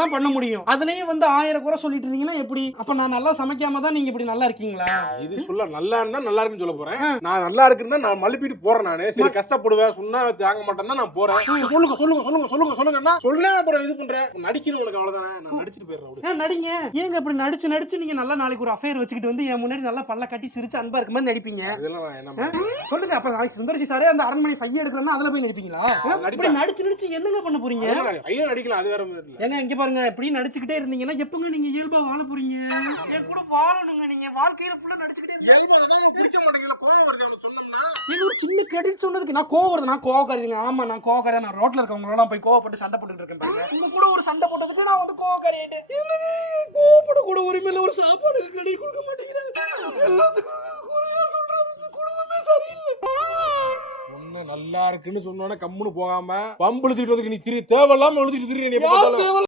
தான் பண்ண முடியும். அதுலயும் வந்து 1000 குறை சொல்லிட்டு இருந்தீங்கன்னா எப்படி? அப்ப நான் நல்லா சமைக்காம தான் நீங்க இப்படி நல்லா இருக்கீங்களா? இது சொல்ல நல்லா இருந்தா நல்லா இருக்குன்னு சொல்ல போறேன். நான் நல்லா இருக்குன்னு நான் மழுப்பிட்டு போறேன் நானு. சரி கஷ்டப்படுவேன் சொன்னா தாங்க மாட்டேன்னா நான் போறேன். சொல்லுங்க சொல்லுங்க சொல்லுங்க சொல்லுங்க சொல்லுங்கன்னா சொல்ல அப்புறம் இது பண்றேன். நடிக்கணும் உனக்கு அவ்வளவுதானே. நான் நடிச்சிட்டு போயிடுறேன். நடிங்க. ஏங்க அப்படி நடிச்சு நீங்க நல்லா நாளைக்கு ஒரு அஃபேர் வச்சுக்கிட்டு வந்து என் முன்னாடி நல்லா பல்ல கட்டி சிரிச்சு அன்பா இருக்க மாதிரி நடிப்பீங்க. அதெல்லாம் நான் என்ன சொல்லுங்க. அப்ப நாளைக்கு சுந்தர்சி சாரே அந்த அரண்மனை பைய எடுக்கறேன்னா அதுல போய் நடிப்பீங்களா? இப்படி நடிச்சு என்னங்க பண்ண போறீங்க? ஐயா நடிக்கலாம் அது வேற மாதிரி. ஏங்க இங்க பாருங்க இப்படி நடிச்சுக்கிட்டே இருந்தீங்கன்னா எப்பங்க நீங்க இயல்பா வாழ போறீங்க? என் கூட வாழணுங்க. நீங்க வாழ்க்கையில ஃபுல்லா நடிச்சுக்கிட்டே இயல்பா தான் பிடிக்க மாட்டேங்குது. கோவம் வருது அவனுக்கு சொன்னோம்னா. இது ஒரு சின்ன கிரெடிட் சொன்னதுக்கு நான் கோவம் வருது. நான் கோவக்காரீங்க. ஆமா நான் கோவக்காரன். நான் ரோட்ல இருக்கவங்களோட போய் கோவப்பட்டு சண்டை போட்டுட்டு இருக்கேன் பாருங்க. உங்க கூட ஒரு சண்டை போட்டதுக்கு நான் வந்து கோவக்காரி ஆயிட்டேன். கோவப்பட கூட உரிமையில ஒரு சாப்பாடு ரெடி கொடுக்க மாட்டேங்கிறாங்க. எல்லாத்துக்கும் குறையா சொல்றது குடும்பமே சரியில்லை. சொன்ன நல்லா இருக்குன்னு சொன்னோன்னே கம்முன்னு போகாம பம்பு இழுத்துட்டு வந்து நீ தேவையில்லாம இழுத்துட்டு திரி.